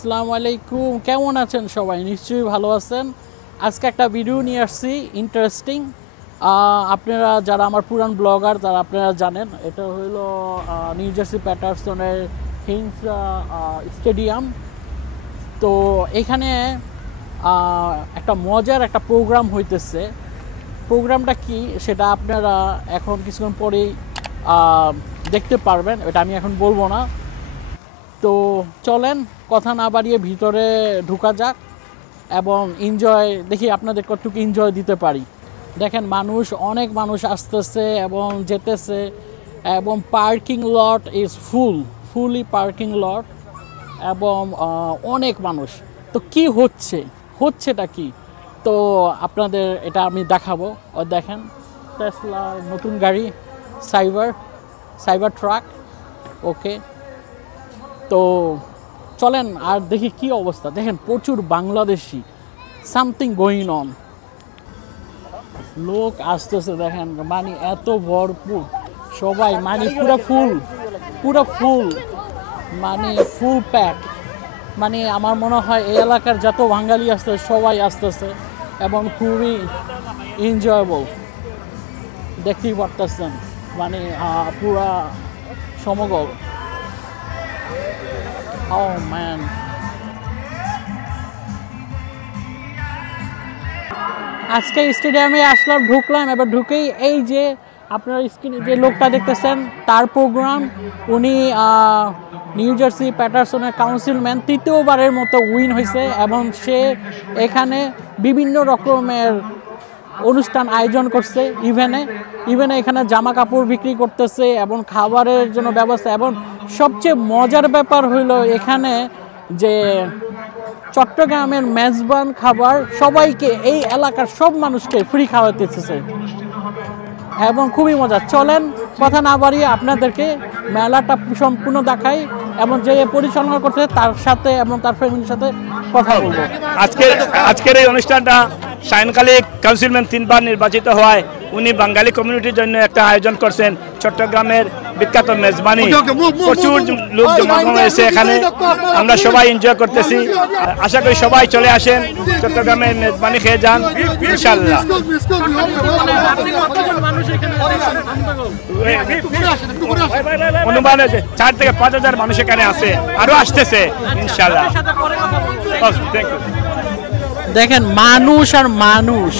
আসসালামু আলাইকুম। কেমন আছেন সবাই? নিশ্চয়ই ভালো আছেন। আজকে একটা ভিডিও নিয়ে আসছি ইন্টারেস্টিং। আপনারা যারা আমার পুরান ব্লগার তারা আপনারা জানেন এটা হলো নিউ জার্সি প্যাটারসনের হিংস স্টেডিয়াম। তো এখানে একটা মজার একটা প্রোগ্রাম হইতেছে। প্রোগ্রামটা কি সেটা আপনারা এখন কিছুক্ষণ পরেই দেখতে পারবেন, এটা আমি এখন বলবো না। তো চলেন কথা না বাড়িয়ে ভিতরে ঢুকা যাক এবং এনজয় দেখি আপনাদের কতটুকু এনজয় দিতে পারি। দেখেন অনেক মানুষ আসতেছে এবং যেতেছে এবং parking lot is fully parking lot এবং অনেক মানুষ। তো কি হচ্ছেটা কি তো আপনাদের এটা আমি দেখাবো। দেখেন টেসলার নতুন গাড়ি সাইবার ট্রাক। ওকে, তো চলেন আর দেখি কি অবস্থা। দেখেন প্রচুর বাংলাদেশি, সামথিং গোয়িং অন, লোক আসতেছে। দেখেন মানে এত ভরপুর সবাই, মানে পুরো ফুল মানে ফুল প্যাক। মানে আমার মনে হয় এই এলাকার যত বাঙালি আসতেছে সবাই আসতেছে এবং খুবই এনজয়েবল। দেখতেই পারতেছেন মানে পুরা সমগল। Oh man. আজকে স্টেডিয়ামে আসলাম, ঢুকলাম। এবার ঢুকেই এই যে আপনারা স্ক্রিনে যে লোকটা দেখতেছেন তার প্রোগ্রাম, উনি নিউ জার্সি প্যাটারসনের কাউন্সিলম্যান, তৃতীয়বারের মতো উইন হয়েছে এবং সে এখানে বিভিন্ন রকমের অনুষ্ঠান আয়োজন করছে। ইভেনে এখানে জামা কাপড় বিক্রি করতেছে এবং খাবারের জন্য ব্যবস্থা। এবং সবচেয়ে মজার ব্যাপার হইল এখানে যে চট্টগ্রামের মেজবান খাবার সবাইকে, এই এলাকার সব মানুষকে ফ্রি খাওয়াতেছে এবং খুবই মজা। চলেন কথা না বাড়িয়ে আপনাদেরকে মেলাটা সম্পূর্ণ দেখাই এবং যে পরিচালনা করছে তার সাথে এবং তার ফ্যামিলির সাথে কথা বলবো। আজকের এই অনুষ্ঠানটা শাহিন খালিক কাউন্সিলম্যান 3 বার নির্বাচিত হওয়ায় উনি বাঙালি কমিউনিটির জন্য একটা আয়োজন করছেন। চট্টগ্রামের বিখ্যাত মেজবানি, প্রচুর লোক জমাগম হয়েছে এখানে, আমরা সবাই এনজয় করতেছি। আশা করি সবাই চলে আসেন, চট্টগ্রামের মেজবানি খেয়ে যান ইনশাআল্লাহ। অনুমান 4 থেকে 5,000 মানুষ এখানে আছে, আরো আসতেছে ইনশাআল্লাহ। দেখেন মানুষ আর মানুষ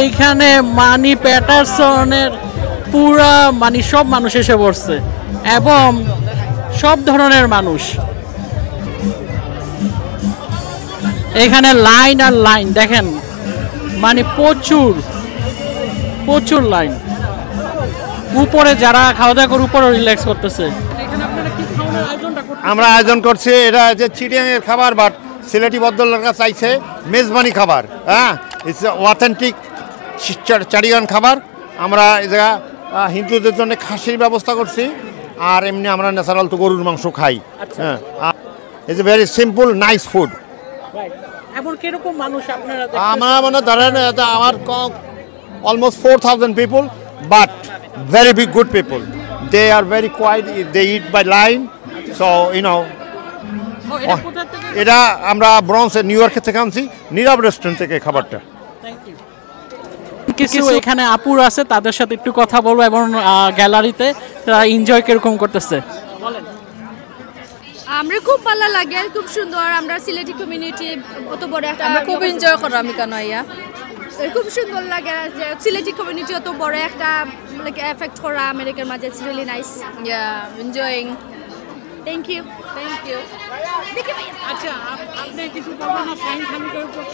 এইখানে, মানি প্যাটারসনের পুরা মানে সব মানুষ এসে পড়ছে এবং সব ধরনের মানুষ এখানে, লাইন আর লাইন। দেখেন মানে প্রচুর লাইন। উপরে যারা খাওয়া দাওয়া করে উপরে রিল্যাক্স করতেছে। আমরা আয়োজন করছি এটা যে চিড়িয়াংয়ের খাবার, বাট সিলেটি ভদ্রলোকরা চাইছে মেজবানি খাবার। হ্যাঁ, ইটস অথেন্টিক চারিয়ান খাবার। আমরা এই জায়গা হিন্দুদের জন্য খাসির ব্যবস্থা করছি, আর এমনি আমরা ন্যাচারাল তো গরুর মাংস খাই। হ্যাঁ, it's a very simple nice food. আমরা মানে ধরেন আমার almost 4,000 people, but very big good people. They are very quiet, they eat by line. So এটা আমরা ব্রঞ্জে নিউ ইয়র্ক থেকে আনছি, নীরব রেস্টুরেন্ট থেকে খাবারটা। কিছু এখানে আপুর আছে, তাদের সাথে একটু কথা বলবো এবং গ্যালারিতে তারা এনজয় কিরকম করতেছে। আমরা খুব ভালো লাগে, খুব সুন্দর। আমরা সিলেটি কমিউনিটি অত বড় একটা, আমরা খুব এনজয় করি। আমি কেন ইয়া খুব সুন্দর লাগে যে সিলেটি কমিউনিটি অত বড় একটা লাইক এফেক্ট করা আমেরিকার মাঝে। It's really nice. Yeah enjoying. Thank you. আচ্ছা, আপনি কিছু বলবেন না শাহিন খালিকের উপরে?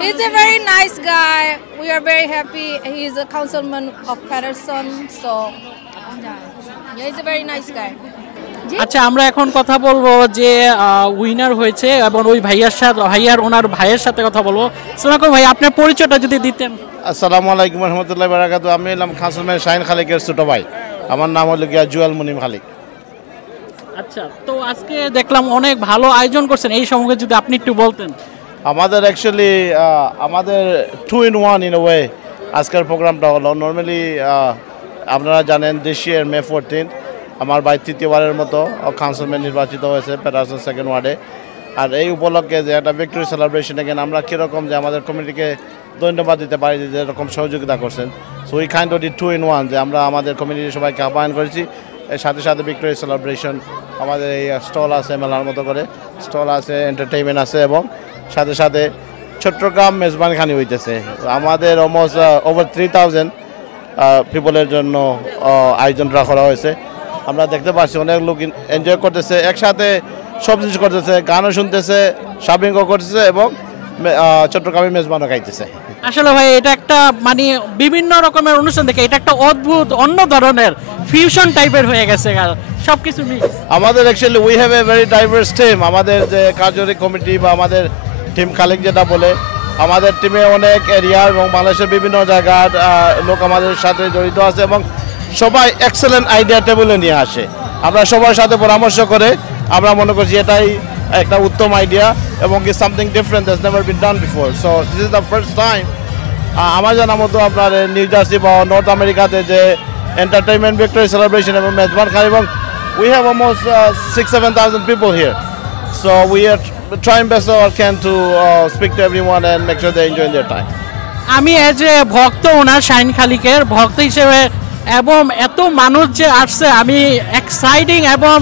He is a very nice guy. We are very happy. He is a councilman of Patterson, so yeah, he is a very nice guy. আচ্ছা, আমরা এখন কথা বলবো যে উইনার হয়েছে এবং ওই ওনার ভাইয়ের সাথে কথা বলবো। আসসালামু আলাইকুম ভাই, আপনার পরিচয়টা যদি দিতেন। আসসালামু আলাইকুম রহমতুল্লাহি ওয়া বারাকাতুহু। আমি হলাম কাউন্সিলম্যান শাহিন খালিকের ছোট ভাই। আমার নাম হলো গিয়া জুয়েল মুনিম খালিক। আচ্ছা, তো আজকে দেখলাম অনেক ভালো আয়োজন করছেন, এই সম্পর্কে যদি আপনি একটু বলতেন। আমাদের অ্যাকচুয়ালি আমাদের 2 in 1 ইন এ ওয়ে আজকের প্রোগ্রামটা হলো। নর্মালি আপনারা জানেন দিস ইয়ার May 14 আমার ভাই তৃতীয়বারের মতো কাউন্সিলম্যান নির্বাচিত হয়েছে প্যাটারসন 2nd ওয়ার্ডে। আর এই উপলক্ষে যে একটা ভিক্টোরি সেলিব্রেশন এখানে আমরা কীরকম যে আমাদের কমিউনিটিকে ধন্যবাদ দিতে পারি যে এরকম সহযোগিতা করছেন। So we kind of 2 in 1 যে আমরা আমাদের কমিউনিটির সবাইকে আহ্বান করেছি, এর সাথে সাথে ভিক্টোরি সেলিব্রেশন আমাদের এই স্টল আছে, মেলার মতো করে স্টল আছে, এন্টারটেইনমেন্ট আছে, এবং সাথে সাথে চট্টগ্রাম মেজবানখানি হইতেছে। আমাদের অলমোস্ট ওভার 3000 পিপলের জন্য আয়োজনটা করা হয়েছে। আমরা দেখতে পাচ্ছি অনেক লোক এনজয় করতেছে, একসাথে সব জিনিস করতেছে, গানও শুনতেছে, শপিংও করতেছে, এবং চট্টগ্রামের মেজবানও খাইতেছে। আসলে ভাই এটা একটা মানে বিভিন্ন রকমের অনুষ্ঠান দেখে এটা একটা অদ্ভুত অন্য ধরনের ফিউশন টাইপের হয়ে গেছে, সবকিছু মিক্স। আমাদের actually we have a very diverse team. আমাদের যে কার্যকরী কমিটি বা আমাদের টিম কালেক্ট যেটা বলে, আমাদের টিমে অনেক এরিয়া এবং বাংলাদেশের বিভিন্ন জায়গার লোক আমাদের সাথে জড়িত আছে, এবং সবাই এক্সেলেন্ট আইডিয়া টেবিলে নিয়ে আসে। আমরা সবার সাথে পরামর্শ করে আমরা মনে করছি এটাই একটা উত্তম আইডিয়া এবং কি something different that's never been done before. So this is the first time আমার জানার মতো আপনার নিউ জার্সি বা নর্থ আমেরিকাতে যে এন্টারটেইনমেন্ট ভিক্টোরি সেলিব্রেশন এবং মেজবান খান, এবং we have almost 6,000-7,000 people here. So we are trying best our can to speak to everyone and make sure they enjoy their time. আমি এজ এ ভক্ত ওনার শাহিন খালিকের ভক্ত হিসেবে এবং এত মানুষ যে আসছে আমি এক্সাইটিং, এবং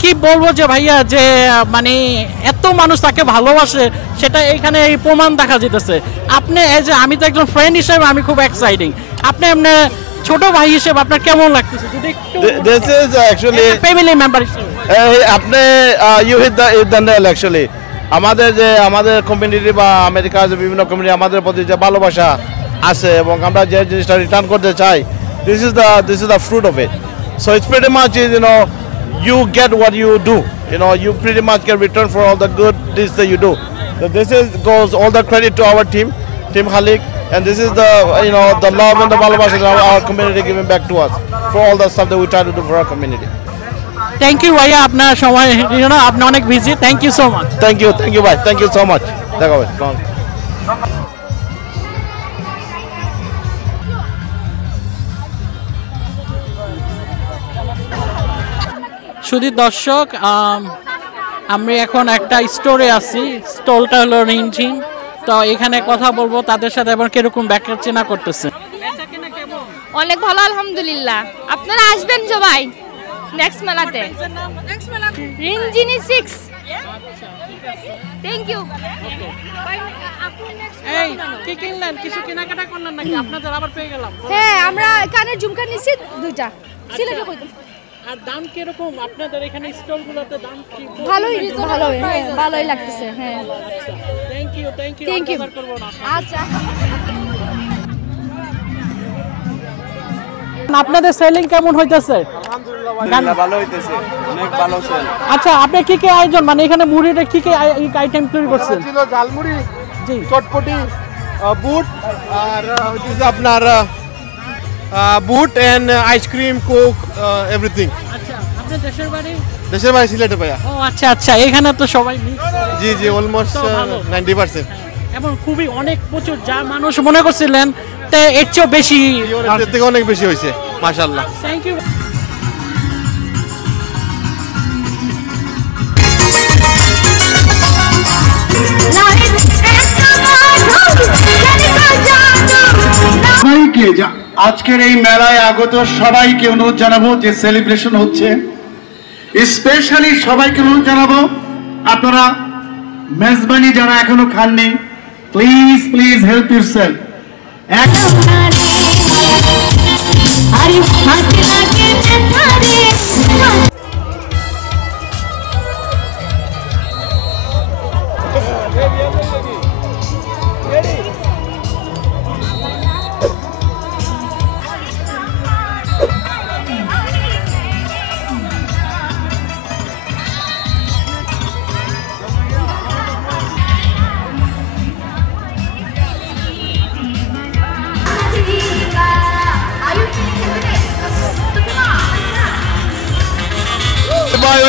কি বলবো যে ভাইয়া যে মানে এত মানুষ তাকে ভালোবাসে সেটা এখানে এই প্রমাণ দেখা যেতেছে। আপনি এজ এ আমি তো একজন ফ্রেন্ড হিসেবে আমি খুব এক্সাইটিং, আপনি এমনি ছোট ভাই হিসেবে আপনার কেমন লাগতেছে যদি একটু This is actually family member হিসেবে আপনি you hit the nail actually. আমাদের কমিউনিটি বা আমেরিকার যে বিভিন্ন কমিউনিটি আমাদের প্রতি যে ভালোবাসা আছে এবং আমরা যে জিনিসটা রিটার্ন করতে চাই, this is the fruit of it. So it's pretty much you get what you do, you pretty much get return for all the good deeds that you do. So goes all the credit to our team Khalik, and this is the love and the ভালোবাসা our community giving back to us for all the stuff that we try to do for our community. Thank you ভাইয়া, আপনার সময় আপনি অনেক busy, thank you so much. Thank you ভাই, thank you so much. দেখা হবে। শুধু দর্শক, আমি এখন একটা স্টোরে আছি, স্টলটা হলো রিনঝিন। তো এখানে কথা বলবো তাদের সাথে, এবং কিরকম ব্যাখ্যা চেনা করতেছে। অনেক ভালো আলহামদুলিল্লাহ। আপনারা আসবেন সবাই নেক্সট মেলাতে, রিনঝিনি 6। Thank you. এই কি কিনলেন? কিছু কেনাকাটা করলেন নাকি? আপনাদের আবার পেয়ে গেলাম। হ্যাঁ, আমরা কানের ঝুমকা নিছি 2টা। সিলেটে কই? আর দাম কি রকম আপনাদের এখানে স্টলগুলোতে? দাম কি ভালোই লাগতেছে। হ্যাঁ, থ্যাংক ইউ। Thank you. আচ্ছা, আপনাদের সেলিং কেমন হইতেছে? আলহামদুলিল্লাহ ভালো হইতেছে, অনেক ভালো সেল। আচ্ছা, আপনি কি কি আয়োজন মানে এখানে মুড়িটা কি কি আইটেম তৈরি করছেন? ছিল ঝালমুড়ি, জি, চটপটি, বুট, আর হচ্ছে আপনার বুট এন্ড আইসক্রিম, কোক, এভরিথিং। আচ্ছা, আপনার দেশের বাড়ি? দেশের বাড়ি সিলেটে ভাইয়া। ও আচ্ছা, এখানে তো সবাই মিক্স। জি অলমোস্ট 90%। এবং খুবই অনেক প্রচুর, যা মানুষ মনে করছিলেন এর চেয়েও বেশি, এর থেকে অনেক বেশি হয়েছে মাশাআল্লাহ। Thank you. সবাইকে আজকের এই মেলায় আগত সবাইকে অনুরোধ জানাবো যে সেলিব্রেশন হচ্ছে, স্পেশালি সবাইকে অনুরোধ জানাবো আপনারা মেজবানি যারা এখনো খাননি, প্লিজ হেল্প ইউরসেলফ।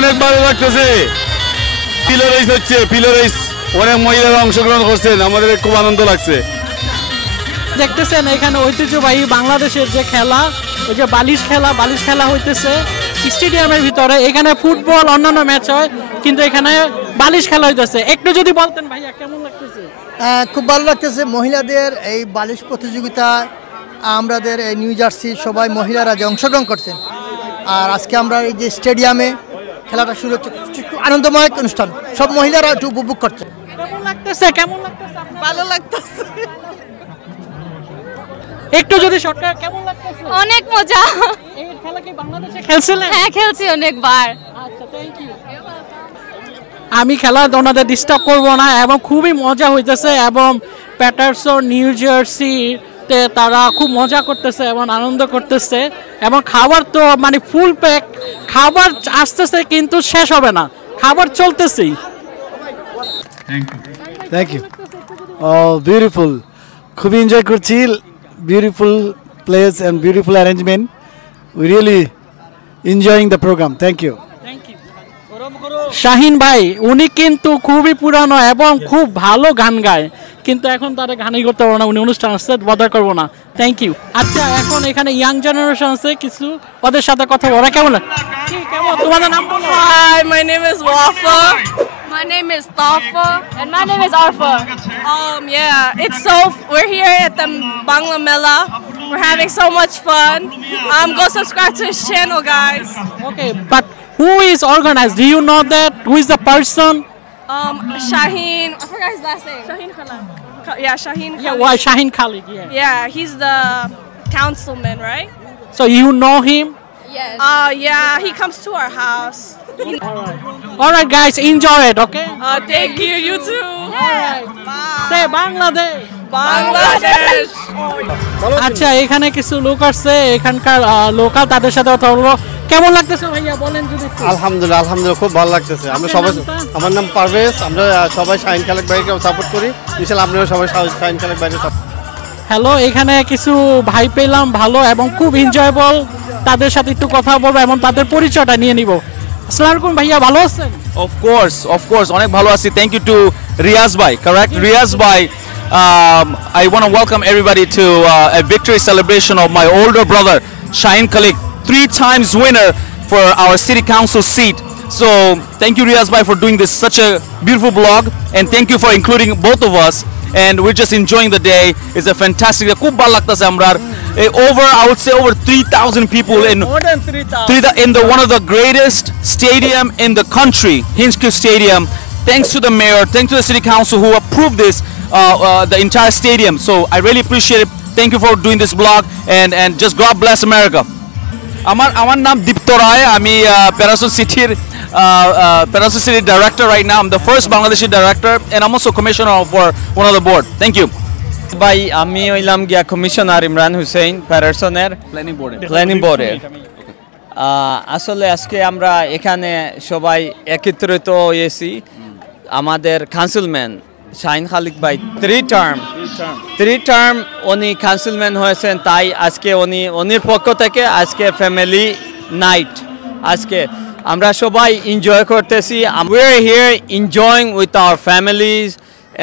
অনেক ভালো লাগতেছে। পিলো রেস হচ্ছে, অনেক মহিলারা অংশগ্রহণ করছেন, আমাদের খুব আনন্দ লাগছে। দেখতেছেন এখানে ঐতিহ্যবাহী বাংলাদেশের যে খেলা, ওই যে বালিশ খেলা হইতেছে স্টেডিয়ামের ভিতরে। এখানে ফুটবল অন্যান্য ম্যাচ হয়, কিন্তু এখানে বালিশ খেলা হইতেছে, একটু যদি বলতেন ভাইয়া কেমন লাগতেছে? খুব ভালো লাগতেছে। মহিলাদের এই বালিশ প্রতিযোগিতায় আমাদের এই নিউ জার্সি সবাই মহিলারা যে অংশগ্রহণ করছেন, আর আজকে আমরা এই যে স্টেডিয়ামে খেলাটা শুরু হচ্ছে, খুব আনন্দময় অনুষ্ঠান, সব মহিলারা একটু উপভোগ করছে। কেমন লাগতেছে? কেমন লাগতেছে? ভালো লাগতেছে, একটু যদি শর্টকাট কেমন লাগতেছে? অনেক মজা। এই খেলা কি বাংলাদেশে খেলছিলেন? হ্যাঁ খেলছি অনেকবার। আচ্ছা, থ্যাংক ইউ। আমি খেলা ওনাদের ডিস্টার্ব করব না, এবং খুবই মজা হইতেছে, এবং প্যাটারসন নিউ জার্সিতে তারা খুব মজা করতেছে এবং আনন্দ করতেছে, এবং খাবার তো মানে ফুল প্যাক খাবার আসতেছে, কিন্তু শেষ হবে না, খাবার চলতেছেই। Thank you. বিউটিফুল, খুবই এনজয় করছি, beautiful place and beautiful arrangement, we really enjoying the program. Thank you. Shahin ভাই উনি কিন্তু খুবই পুরানো এবং খুব ভালো গান গায়, কিন্তু এখন তারা গানই করতে পারবো না, উনি অনুষ্ঠান আসছে, বদল করবো না। Thank you. আচ্ছা, এখন এখানে ইয়াং জেনারেশন আছে কিছু, ওদের সাথে কথা বলা কেমন? কেমন তোমাদের নাম বলো? Hi, my name is Wafa. My name is Tafa. And my name is Arfa. Yeah, we're here at the Bangla Mela. We're having so much fun. Go subscribe to his channel, guys. Okay, but who is organized? Do you know that? Who is the person? Shaheen. I forgot his last name. Shaheen Khalid. Yeah, Shaheen Khalid. Yeah, why Shaheen Khalid? Yeah, he's the councilman, right? So you know him? Yes. Yeah, he comes to our house. All right, guys, enjoy it, okay? Thank you. You too. All right. Say Bangladesh. Bangladesh. আচ্ছা, এখানে কিছু লোক আসছে, এখানকার local, তাদের সাথে কথা বলবো। কেমন লাগতেছে ভাইয়া বলেন যদি? আলহামদুলিল্লাহ, আলহামদুলিল্লাহ, খুব ভালো লাগতেছে। আমরা সবাই, আমার নাম পারভেজ, আমরা সবাই শাহিন খালেক ভাইকে সাপোর্ট করি, ইনশাআল্লাহ আপনারা সবাই শাহিন খালেক ভাইকে সাপোর্ট। হ্যালো, এখানে কিছু ভাই পেলাম ভালো এবং খুব এনজয়েবল, তাদের সাথে একটু কথা বলবো এবং তাদের পরিচয়টা নিয়ে নিব। আসসালামু আলাইকুম ভাইয়া, ভালো আছেন? Of course, অনেক ভালো আছি। Thank you to Riaz Bhai, correct? Riaz Bhai, I want to welcome everybody to a victory celebration of my older brother, Shaheen Khalid, 3 times winner for our city council seat. So thank you Riaz Bhai for doing this such a beautiful vlog, and thank you for including both of us, and we're just enjoying the day. It's a fantastic day. Khub bhalo lagtase amrar. I would say over 3,000 people in more than 3,000 in the one of the greatest stadium in the country, Hinchcliffe Stadium. Thanks to the mayor, thanks to the city council who approved this, the entire stadium. So I really appreciate it. Thank you for doing this vlog, and just God bless America. আমার নাম দীপ্ত রায়, আমি প্যারাসো সিটির director right now. I'm the first Bangladeshi director, and I'm also commissioner for one of the board. Thank you. ভাই আমি হইলাম গিয়া commissioner Imran Hussain প্যারাসনের planning বোর্ডের। আসলে আজকে আমরা এখানে সবাই একত্রিত হয়েছি। আমাদের কাউন্সিলম্যান শাহিন খালিদ ভাই 3 টার্ম উনি কাউন্সিলম্যান হয়েছেন, তাই আজকে উনির পক্ষ থেকে আজকে ফ্যামিলি নাইট, আজকে আমরা সবাই এনজয় করতেছি। We're here enjoying with our families,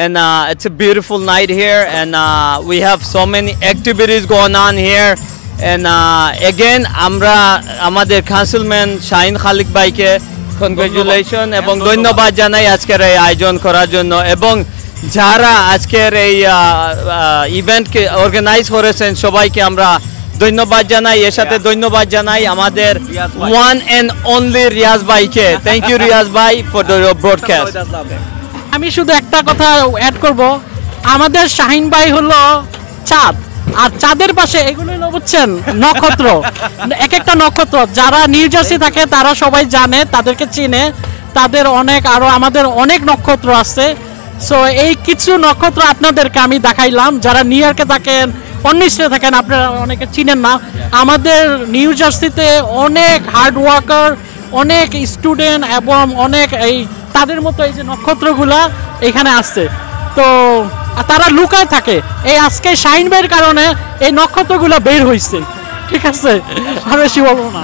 and it's a beautiful night here, and we have so many activities going on here, and again আমরা আমাদের কাউন্সিলম্যান শাহিন খালিদ ভাইকে কনগ্রাচুলেশন এবং ধন্যবাদ জানাই আজকের এই আয়োজন করার জন্য, এবং যারা আজকের এই ইভেন্টকে অর্গানাইজ করেছেন সবাইকে আমরা ধন্যবাদ জানাই। এর সাথে ধন্যবাদ জানাই আমাদের ওয়ান অ্যান্ড অনলি রিয়াজ ভাইকে। থ্যাংক ইউ রিয়াজ ভাই ফর দ্য ব্রডকাস্ট। আমি শুধু একটা কথা অ্যাড করব, আমাদের শাহিন ভাই হলো চাঁদ, আর চাঁদের পাশে এগুলো হলো বুঝছেন নক্ষত্র, এক একটা নক্ষত্র। যারা নিউ জার্সি থাকে তারা সবাই জানে, তাদেরকে চিনে, তাদের আমাদের অনেক নক্ষত্র আছে। সো এই কিছু নক্ষত্র আপনাদেরকে আমি দেখাইলাম। যারা নিউ ইয়র্কে থাকেন, অন্য স্টেটে থাকেন, আপনারা অনেকে চিনেন না। আমাদের নিউ জার্সিতে অনেক হার্ড ওয়ার্কার, অনেক স্টুডেন্ট এবং অনেক তাদের মতো এই যে নক্ষত্রগুলা এখানে আসছে, তো তারা লুকায় থাকে। এই আজকে শাহিন ভাইয়ের কারণে এই নক্ষত্রগুলো বের হয়েছে, ঠিক আছে? আর বেশি বলবো না।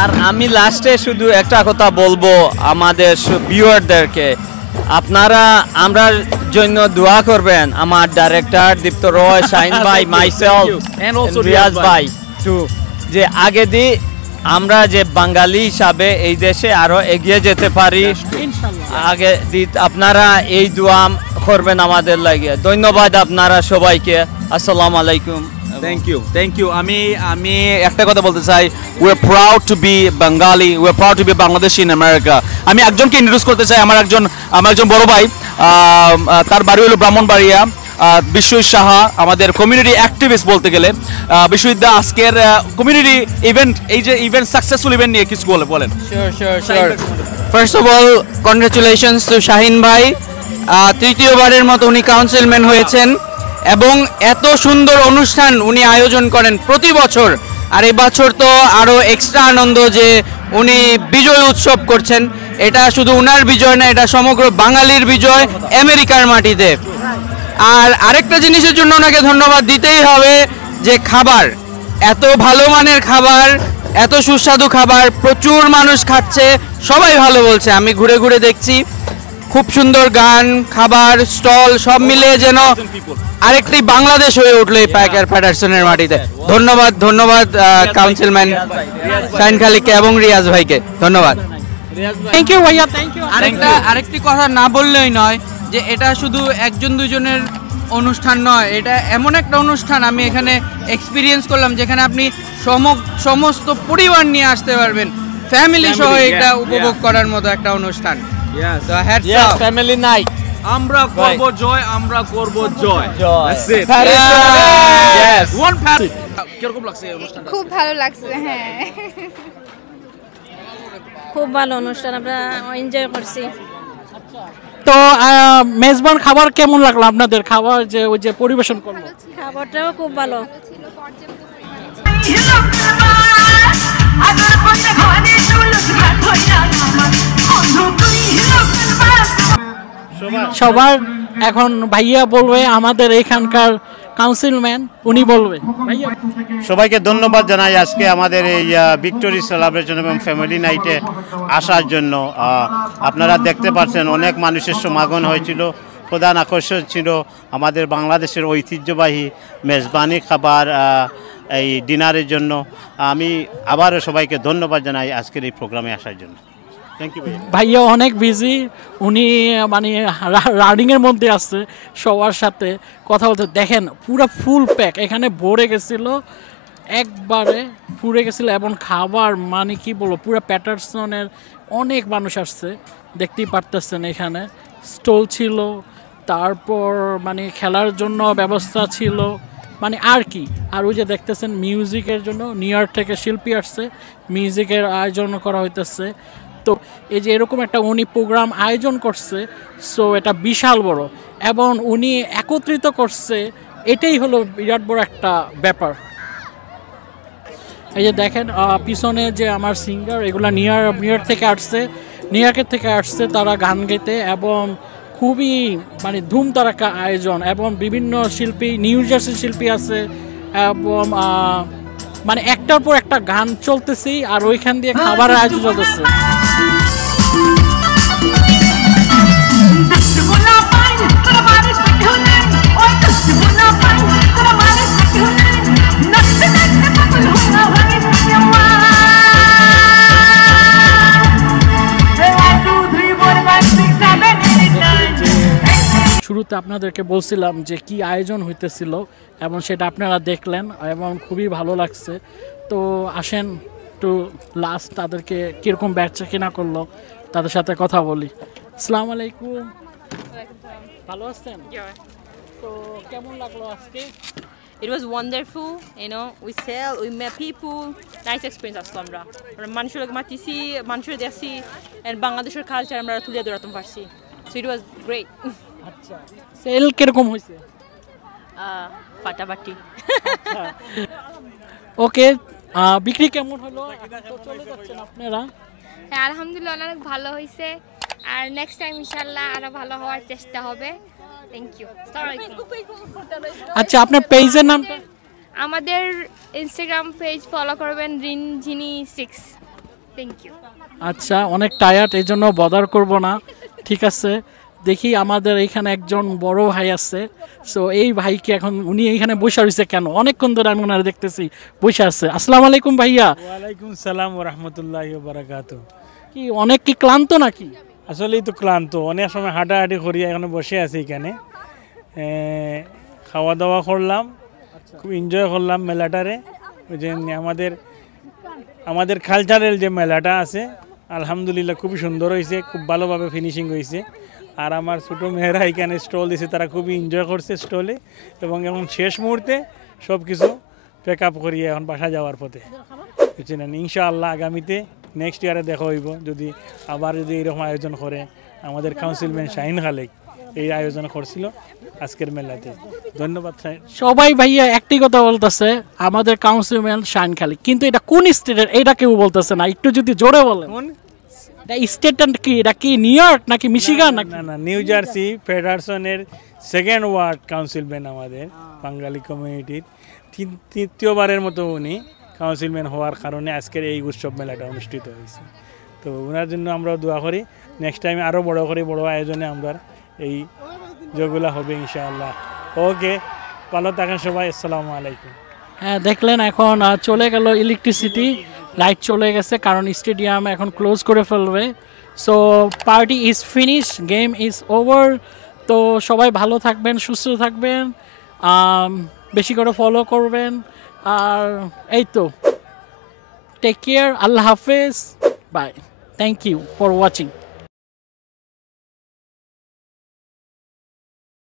আর আমি লাস্টে শুধু একটা কথা বলবো আমাদের ভিউয়ারদেরকে, আপনারা আমরার জন্য দোয়া করবেন। আমার ডাইরেক্টর দীপ্ত রয়, শাহিন ভাই, মাইসেলফ, রিয়াজ ভাই, যে আগে আমরা যে বাঙালি হিসাবে এই দেশে আরো এগিয়ে যেতে পারি আগে আপনারা এই দোয়া করবেন আমাদের লাগে ধন্যবাদ আপনারা সবাইকে আসসালামু আলাইকুম থ্যাংক ইউ আমি একটা কথা বলতে চাই we are proud to be Bengali we are proud to be Bangladeshi in America আমি একজনকে ইন্ট্রোডিউস করতে চাই আমার একজন বড় ভাই তার বাড়ি হলো ব্রাহ্মণবাড়িয়া বিশ্বজিৎ সাহা আমাদের কমিউনিটি অ্যাক্টিভিস্ট বলতে গেলে বিশ্বজিৎ দা আজকের কমিউনিটি ইভেন্ট এই যে ইভেন্ট সাকসেসফুল ইভেন্ট নিয়ে কিছু বলেন Sure. First of all, congratulations to Shahin ভাই তৃতীয়বারের মতো উনি কাউন্সিলম্যান হয়েছেন এবং এত সুন্দর অনুষ্ঠান উনি আয়োজন করেন প্রতি বছর আর এই বছর তো আরো এক্সট্রা আনন্দ যে উনি বিজয় উৎসব করছেন এটা শুধু উনার বিজয় না এটা সমগ্র বাঙালির বিজয় আমেরিকার মাটিতে আর আরেকটা জিনিসের জন্য ওনাকে ধন্যবাদ দিতেই হবে যে খাবার এত ভালো মানের খাবার এত সুস্বাদু খাবার প্রচুর মানুষ খাচ্ছে সবাই ভালো বলছে আমি ঘুরে ঘুরে দেখছি খুব সুন্দর গান খাবার স্টল সব মিলে যেন আরেকটি বাংলাদেশ হয়ে উঠলো এই পাইকার প্যাটারসনের মাটিতে ধন্যবাদ কাউন্সিলম্যান শাহিন খালিককে এবং রিয়াজ ভাইকে ধন্যবাদ থ্যাংক ইউ ভাইয়া থ্যাংক ইউ আরেকটি কথা না বললেই নয় যে এটা শুধু একজন দুজনের অনুষ্ঠান নয় এটা এমন একটা অনুষ্ঠান আমি এখানে এক্সপিরিয়েন্স করলাম যেখানে আপনি সমস্ত পরিবার নিয়ে আসতে পারবেন ফ্যামিলি সহ এটা উপভোগ করার মতো একটা অনুষ্ঠান ফ্যামিলি নাইট আমরা করব জয় That's it. Yes. কিরকম লাগছে অনুষ্ঠানটা খুব ভালো লাগছে হ্যাঁ খুব ভালো অনুষ্ঠান আমরা এনজয় করছি তো মেজবান খাবার কেমন লাগলো আপনাদের খাবার যে ওই যে পরিবেশন করলো খাবারটাও খুব ভালো সবার এখন ভাইয়া বলবে আমাদের এখানকার কাউন্সিলম্যান উনি বলবে ভাইয়া সবাইকে ধন্যবাদ জানাই আজকে আমাদের এই ভিক্টোরি সেলিব্রেশন এবং ফ্যামিলি নাইটে আসার জন্য আপনারা দেখতে পাচ্ছেন অনেক মানুষের সমাগম হয়েছিল প্রধান আকর্ষণ ছিল আমাদের বাংলাদেশের ঐতিহ্যবাহী মেজবানি খাবার এই ডিনারের জন্য আমি আবারও সবাইকে ধন্যবাদ জানাই আজকের এই প্রোগ্রামে আসার জন্য থ্যাংক ইউ ভাইয়া অনেক বিজি উনি মানে রানিংয়ের মধ্যে আছে সবার সাথে কথা বলতে দেখেন পুরো ফুল প্যাক এখানে ভরে গেছিলো একবারে পুড়ে গেছিলো এবং খাবার মানে কি বলবো পুরো প্যাটারসনের অনেক মানুষ আসছে দেখতেই পারতেছেন এখানে স্টল ছিল তারপর মানে খেলার জন্য ব্যবস্থা ছিল মানে আর কি আর ওই যে দেখতেছেন মিউজিকের জন্য নিউ ইয়র্ক থেকে শিল্পী আসছে মিউজিকের আয়োজন করা হইতেছে তো এই যে এরকম একটা উনি প্রোগ্রাম আয়োজন করছে সো এটা বিশাল বড় এবং উনি একত্রিত করছে এটাই হলো বিরাট বড় একটা ব্যাপার এই যে দেখেন পিছনে যে আমার সিঙ্গার এগুলা নিউ ইয়র্ক থেকে আসছে তারা গান গাইতে এবং খুবই মানে ধুমধারাক্কা আয়োজন এবং বিভিন্ন শিল্পী নিউ জার্সি শিল্পী আছে এবং মানে একটার পর একটা গান চলতেছি আর ওইখান দিয়ে খাবারের আয়োজন চলতেছে শুরুতে আপনাদেরকে বলছিলাম যে কি আয়োজন হইতেছিল এবং সেটা আপনারা দেখলেন এবং খুবই ভালো লাগছে তো আসেন একটু লাস্ট তাদেরকে কীরকম বেচা কেনা করলো তাদের সাথে কথা বলি আসসালামু আলাইকুম ভালো আছেন তো কেমন লাগলো আজকে It was wonderful, you know, we met people, nice experience আসলো আমরা মানুষের লোক মাতিছি মানুষের দেখছি and বাংলাদেশের কালচার আমরা তুলে ধরতে পারছি so it was great আচ্ছা সেল কিরকম হইছে ফাটাফাটি ওকে বিক্রি কেমন হলো চলে যাচ্ছেন আপনারা হ্যাঁ আলহামদুলিল্লাহ অনেক ভালো হয়েছে আর নেক্সট টাইম ইনশাআল্লাহ আরো ভালো হওয়ার চেষ্টা হবে থ্যাংক ইউ আসসালামু আলাইকুম আচ্ছা আপনার পেজের নামটা আমাদের ইনস্টাগ্রাম পেজ ফলো করবেন রিনজিনি 6 থ্যাংক ইউ আচ্ছা অনেক টায়ার্ড এইজন্য বদার করব না ঠিক আছে দেখি আমাদের এখানে একজন বড় ভাই আছে, সো এই ভাইকে এখন উনি এখানে বসে রয়েছে কেন, অনেকক্ষণ ধরে আমি ওনারা দেখতেছি বসে আছে। আসসালামু আলাইকুম ভাইয়া। ওয়ালাইকুম সালাম ওয়া রাহমাতুল্লাহি ওয়া বারাকাতুহু। কি অনেক কি ক্লান্ত নাকি? আসলেই তো ক্লান্ত, অনেক সময় হাঁটাহাঁটি করি, এখানে বসে আছি এখানে, খাওয়া দাওয়া করলাম, খুব এনজয় করলাম মেলাটারে। ওই যে আমাদের কালচারাল যে মেলাটা আছে আলহামদুলিল্লাহ খুবই সুন্দর হয়েছে, খুব ভালোভাবে ফিনিশিং হয়েছে। আর আমার ছোটো মেয়েরা এখানে স্টল দিয়েছে, তারা খুবই এনজয় করছে স্টলে, এবং এখন শেষ মুহূর্তে সব কিছু প্যাক আপ করিয়ে এখন বাসা যাওয়ার পথে বুঝছেন। ইনশাআল্লাহ আগামীতে নেক্সট ইয়ারে দেখা হইব, যদি আবার যদি এরকম আয়োজন করে। আমাদের কাউন্সিলম্যান শাহিন খালেক এই আয়োজন করছিল আজকের মেলাতে। ধন্যবাদ। সবাই ভাইয়া একটি কথা বলতেছে, আমাদের কাউন্সিলম্যান শাহিন খালেক, কিন্তু এটা কোন স্টেটের এটা কেউ বলতেছে না, একটু যদি জোরে বলেন। স্টেটটা কি, এটা কি নিউ ইয়র্ক নাকি মিশিগান? না না, নিউ জার্সি ফেডারেশনের সেকেন্ড ওয়ার্ড কাউন্সিলম্যান আমাদের বাঙালি কমিউনিটির, তৃতীয়বারের মতো উনি কাউন্সিলম্যান হওয়ার কারণে আজকের এই উৎসব মেলাটা অনুষ্ঠিত হয়েছে। তো ওনার জন্য আমরা দোয়া করি নেক্সট টাইম আরও বড় করে বড় আয়োজনে আমরা এই যেগুলো হবে ইনশাআল্লাহ। ওকে, ভালো থাকেন সবাই, আসসালামু আলাইকুম। হ্যাঁ, দেখলেন এখন চলে গেল ইলেকট্রিসিটি, লাইট চলে গেছে কারণ স্টেডিয়াম এখন ক্লোজ করে ফেলবে। So party is finish, game is over. তো সবাই ভালো থাকবেন, সুস্থ থাকবেন, বেশি করে ফলো করবেন, আর এই তো টেক কেয়ার, আল্লাহ হাফেজ, bye, thank you for watching.